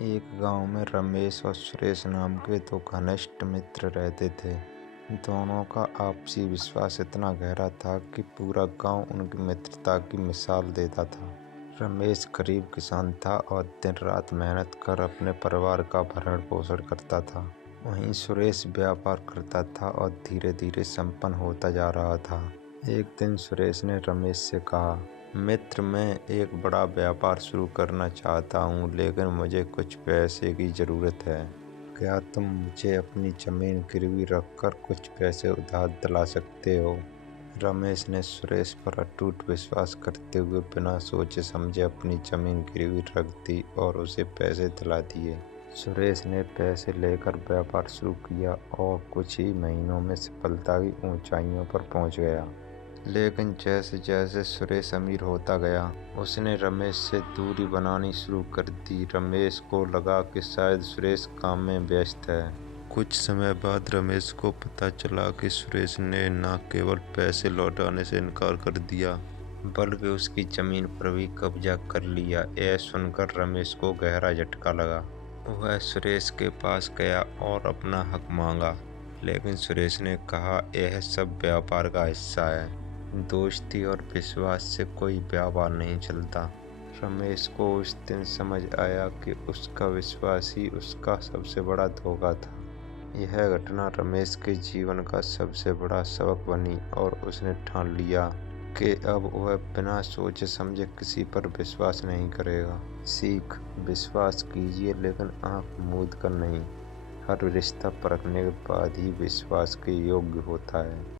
एक गांव में रमेश और सुरेश नाम के दो घनिष्ठ मित्र रहते थे। दोनों का आपसी विश्वास इतना गहरा था कि पूरा गांव उनकी मित्रता की मिसाल देता था। रमेश गरीब किसान था और दिन रात मेहनत कर अपने परिवार का भरण पोषण करता था। वहीं सुरेश व्यापार करता था और धीरे धीरे संपन्न होता जा रहा था। एक दिन सुरेश ने रमेश से कहा, मित्र, मैं एक बड़ा व्यापार शुरू करना चाहता हूँ, लेकिन मुझे कुछ पैसे की ज़रूरत है। क्या तुम मुझे अपनी ज़मीन गिरवी रखकर कुछ पैसे उधार दिला सकते हो? रमेश ने सुरेश पर अटूट विश्वास करते हुए बिना सोचे समझे अपनी ज़मीन गिरवी रख दी और उसे पैसे दिला दिए। सुरेश ने पैसे लेकर व्यापार शुरू किया और कुछ ही महीनों में सफलता की ऊंचाइयों पर पहुंच गया। लेकिन जैसे जैसे सुरेश अमीर होता गया, उसने रमेश से दूरी बनानी शुरू कर दी। रमेश को लगा कि शायद सुरेश काम में व्यस्त है। कुछ समय बाद रमेश को पता चला कि सुरेश ने न केवल पैसे लौटाने से इनकार कर दिया, बल्कि उसकी जमीन पर भी कब्जा कर लिया। यह सुनकर रमेश को गहरा झटका लगा। वह सुरेश के पास गया और अपना हक मांगा, लेकिन सुरेश ने कहा, यह सब व्यापार का हिस्सा है। दोस्ती और विश्वास से कोई व्यापार नहीं चलता। रमेश को उस दिन समझ आया कि उसका विश्वास ही उसका सबसे बड़ा धोखा था। यह घटना रमेश के जीवन का सबसे बड़ा सबक बनी और उसने ठान लिया कि अब वह बिना सोचे समझे किसी पर विश्वास नहीं करेगा। सीख: विश्वास कीजिए, लेकिन आंख मूंद कर नहीं। हर रिश्ता परखने के बाद ही विश्वास के योग्य होता है।